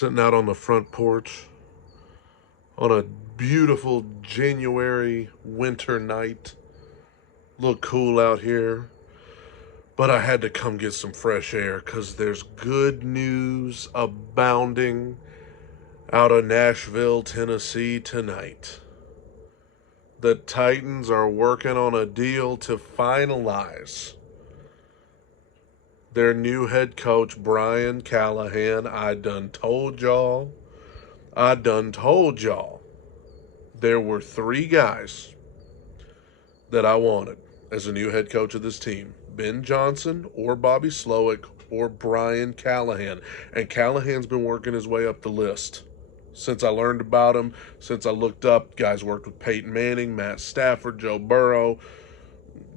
sitting out on the front porch on a beautiful January winter night. A little cool out here, but I had to come get some fresh air because there's good news abounding out of Nashville, Tennessee tonight. The Titans are working on a deal to finalize their new head coach, BRIAN CALLAHAN. I done told y'all. There were three guys that I wanted as a new head coach of this team: Ben Johnson or Bobby Slowick or BRIAN CALLAHAN. And Callahan's been working his way up the list. Since I learned about him, since I looked up, guys worked with Peyton Manning, Matt Stafford, Joe Burrow.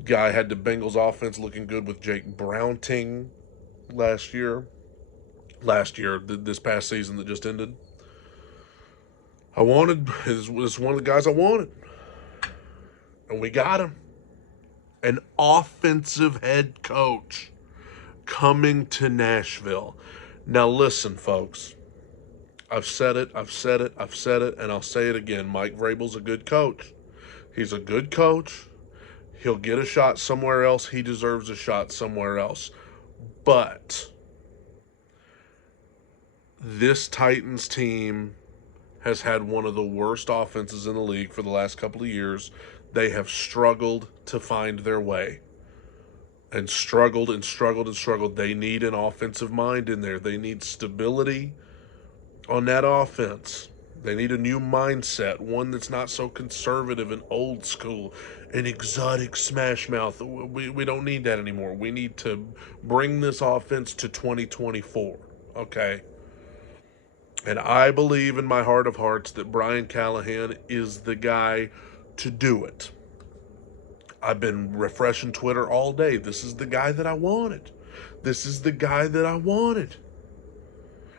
Guy had the Bengals offense looking good with Jake Browning last year. This past season that just ended. Is one of the guys I wanted. And we got him. An offensive head coach coming to Nashville. Now listen, folks. I've said it, and I'll say it again. Mike Vrabel's a good coach. He's a good coach. He'll get a shot somewhere else. He deserves a shot somewhere else. But this Titans team has had one of the worst offenses in the league for the last couple of years. They have struggled to find their way. And struggled. They need an offensive mind in there. They need stability on that offense. They need a new mindset, one that's not so conservative and old school and exotic smash mouth. We don't need that anymore. We need to bring this offense to 2024, okay? And I believe in my heart of hearts that BRIAN CALLAHAN is the guy to do it. I've been refreshing Twitter all day. This is the guy that I wanted.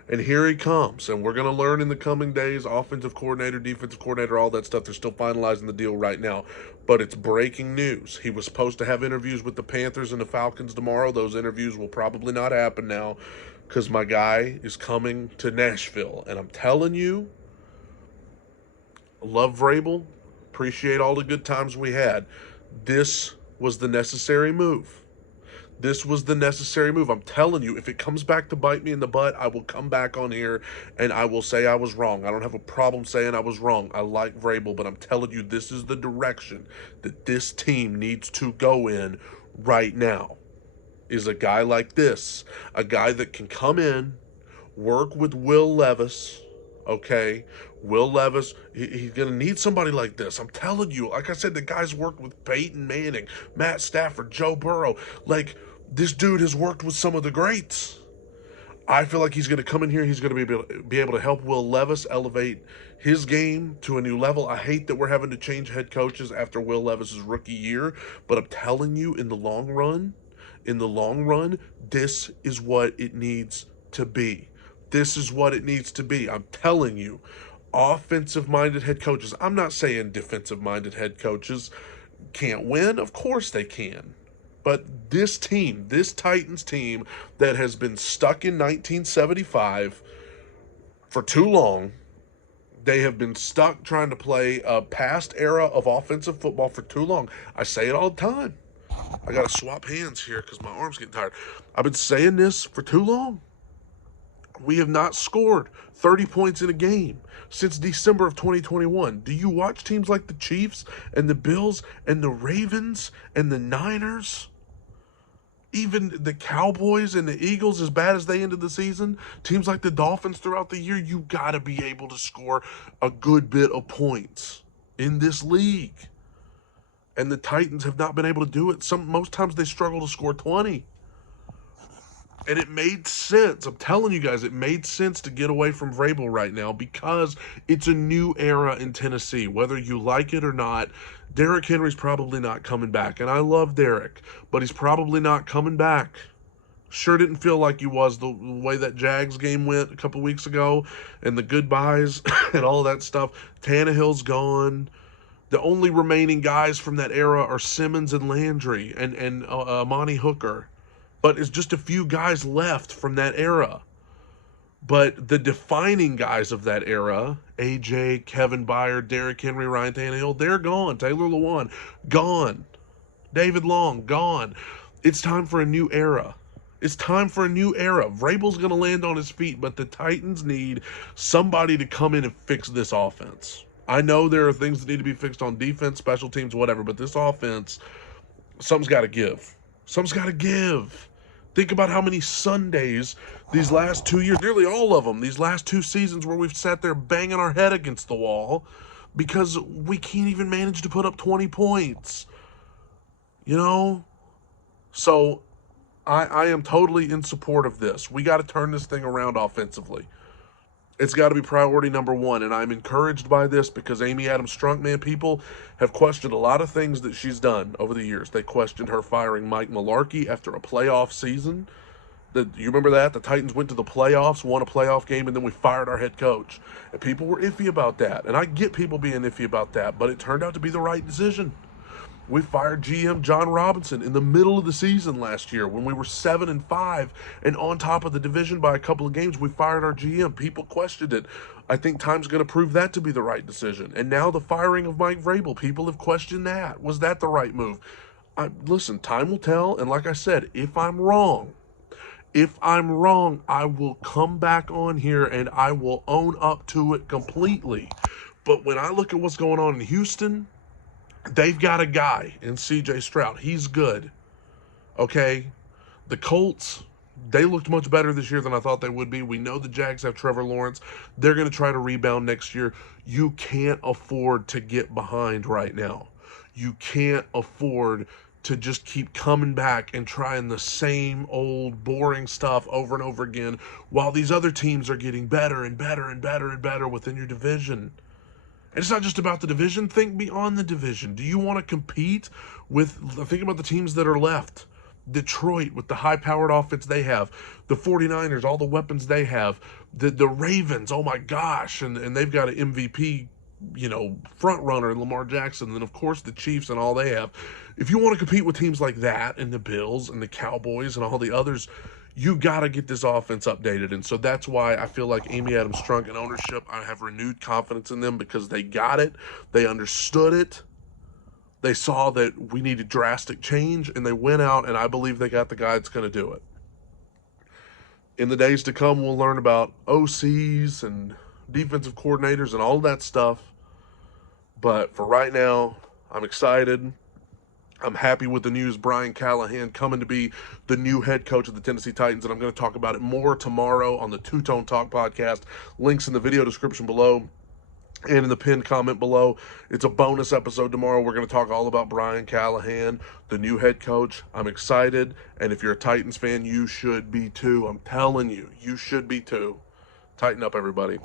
And here he comes. And we're going to learn in the coming days, offensive coordinator, defensive coordinator, all that stuff. They're still finalizing the deal right now. But it's breaking news. He was supposed to have interviews with the Panthers and the Falcons tomorrow. Those interviews will probably not happen now because my guy is coming to Nashville. And I'm telling you, love Vrabel. Appreciate all the good times we had. This was the necessary move. I'm telling you, if it comes back to bite me in the butt, I will come back on here and I will say I was wrong. I don't have a problem saying I was wrong. I like Vrabel, but I'm telling you, this is the direction that this team needs to go in right now. Is a guy like this, a guy that can come in, work with Will Levis, okay? Will Levis, he's going to need somebody like this. I'm telling you, like I said, the guy's worked with Peyton Manning, Matt Stafford, Joe Burrow. Like, this dude has worked with some of the greats. I feel like he's going to come in here. He's going to be able to help Will Levis elevate his game to a new level. I hate that we're having to change head coaches after Will Levis's rookie year, but I'm telling you, in the long run, this is what it needs to be. I'm telling you, offensive-minded head coaches. I'm not saying defensive-minded head coaches can't win. Of course they can. But this Titans team that has been stuck in 1975 for too long, they have been stuck trying to play a past era of offensive football for too long. I say it all the time. I got to swap hands here because my arm's getting tired. I've been saying this for too long. We have not scored 30 points in a game since December of 2021. Do you watch teams like the Chiefs and the Bills and the Ravens and the Niners? Even the Cowboys and the Eagles, as bad as they ended the season, teams like the Dolphins throughout the year, you got to be able to score a good bit of points in this league. And the Titans have not been able to do it. Most times they struggle to score 20. And it made sense. I'm telling you guys, it made sense to get away from Vrabel right now because it's a new era in Tennessee. Whether you like it or not, Derrick Henry's probably not coming back. And I love Derrick, but he's probably not coming back. Sure didn't feel like he was the way that Jags game went a couple weeks ago and the goodbyes and all that stuff. Tannehill's gone. The only remaining guys from that era are Simmons and Landry and Amani Hooker. But it's just a few guys left from that era. But the defining guys of that era, AJ, Kevin Byard, Derrick Henry, Ryan Tannehill, they're gone. Taylor Lewan, gone. David Long, gone. It's time for a new era. It's time for a new era. Vrabel's going to land on his feet, but the Titans need somebody to come in and fix this offense. I know there are things that need to be fixed on defense, special teams, whatever, but this offense, something's got to give. Something's got to give. Think about how many Sundays these last 2 years, nearly all of them, these last 2 seasons where we've sat there banging our head against the wall because we can't even manage to put up 20 points. You know? So I am totally in support of this. We got to turn this thing around offensively. It's got to be priority number one, and I'm encouraged by this because Amy Adams Strunk, man, people have questioned a lot of things that she's done over the years. They questioned her firing Mike Mularkey after a playoff season. You remember that? The Titans went to the playoffs, won a playoff game, and then we fired our head coach. And people were iffy about that. And I get people being iffy about that, but it turned out to be the right decision. We fired GM John Robinson in the middle of the season last year when we were 7-5 and on top of the division by a couple of games. We fired our GM. People questioned it. I think time's going to prove that to be the right decision. And now the firing of Mike Vrabel, people have questioned that. Was that the right move? Listen, time will tell. And like I said, if I'm wrong, I will come back on here and I will own up to it completely. But when I look at what's going on in Houston, they've got a guy in C.J. Stroud. He's good. Okay? The Colts, they looked much better this year than I thought they would be. We know the Jags have Trevor Lawrence. They're going to try to rebound next year. You can't afford to get behind right now. You can't afford to just keep coming back and trying the same old boring stuff over and over again while these other teams are getting better and better and better and better within your division. And it's not just about the division. Think beyond the division. Do you want to compete with, think about the teams that are left. Detroit with the high-powered offense they have. The 49ers, all the weapons they have. The Ravens, oh my gosh. And they've got an MVP, front runner in Lamar Jackson. And then, of course, the Chiefs and all they have. If you want to compete with teams like that and the Bills and the Cowboys and all the others, you got to get this offense updated. And so that's why I feel like Amy Adams Strunk and ownership, I have renewed confidence in them because they got it. They understood it. They saw that we needed drastic change, and they went out, and I believe they got the guy that's going to do it. In the days to come, we'll learn about OCs and defensive coordinators and all that stuff. But for right now, I'm excited. I'm happy with the news. BRIAN CALLAHAN coming to be the new head coach of the Tennessee Titans, and I'm going to talk about it more tomorrow on the Two Tone Talk podcast. Links in the video description below and in the pinned comment below. It's a bonus episode tomorrow. We're going to talk all about BRIAN CALLAHAN, the new head coach. I'm excited, and if you're a Titans fan, you should be too. I'm telling you, you should be too. Tighten up, everybody.